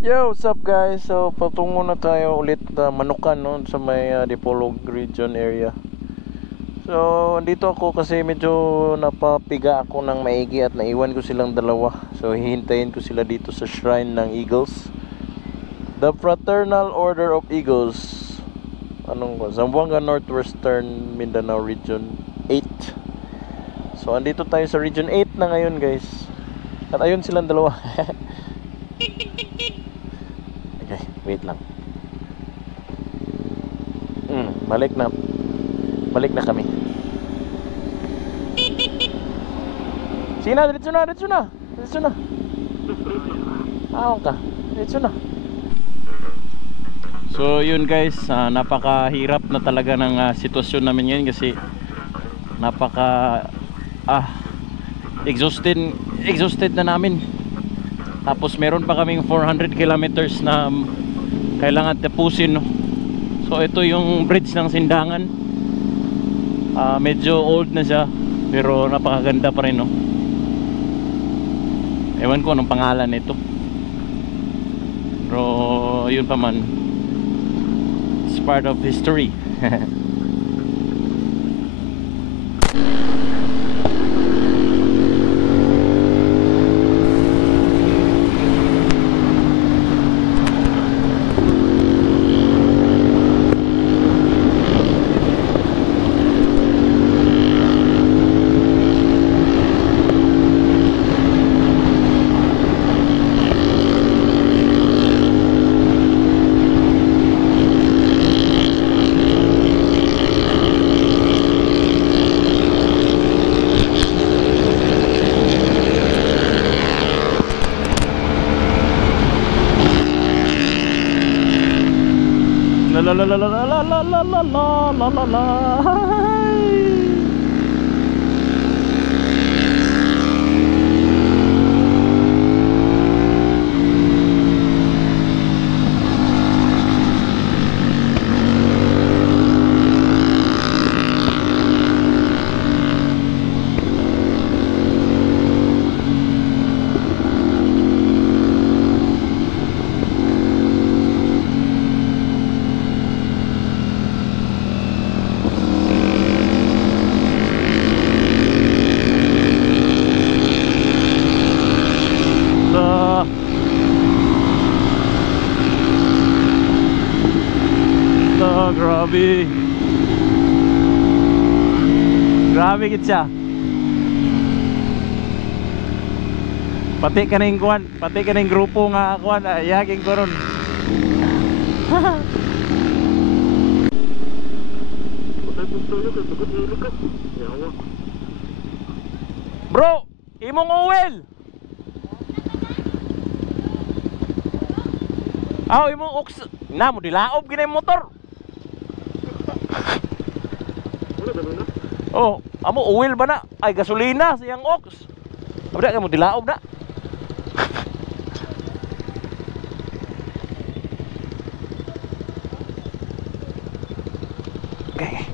Yo, what's up guys? So patungo na tayo ulit Manukan no, sa may Dipolog region area. So dito ako kasi medyo napapiga ako ng maigi at naiwan ko silang dalawa. So hihintayin ko sila dito sa shrine ng Eagles, the Fraternal Order of Eagles. Zamboanga Northwestern Mindanao Region 8. So andito tayo sa Region 8 na ngayon guys. At ayun silang dalawa. Okay, wait lang. Balik na kami. Sige na, diretso na. Awan ka, diretso na. So yun guys, napakahirap na talaga ng sitwasyon namin ngayon kasi napaka exhausted na namin. Tapos meron pa kaming 400 kilometers na kailangan tapusin, no? So ito yung bridge ng Sindangan. Medyo old na siya pero napakaganda pa rin, no? Ewan ko anong pangalan nito, pero yun pa man, it's part of history. Grabe gid siya. Pati kaning grupo nga kuan yaging koron. Bro, imong oil. Imong ox na mo dilaob ginay motor. Amo oil ba na? Ay gasolina siyang ox. Abda ka mo dilaob na. Okay.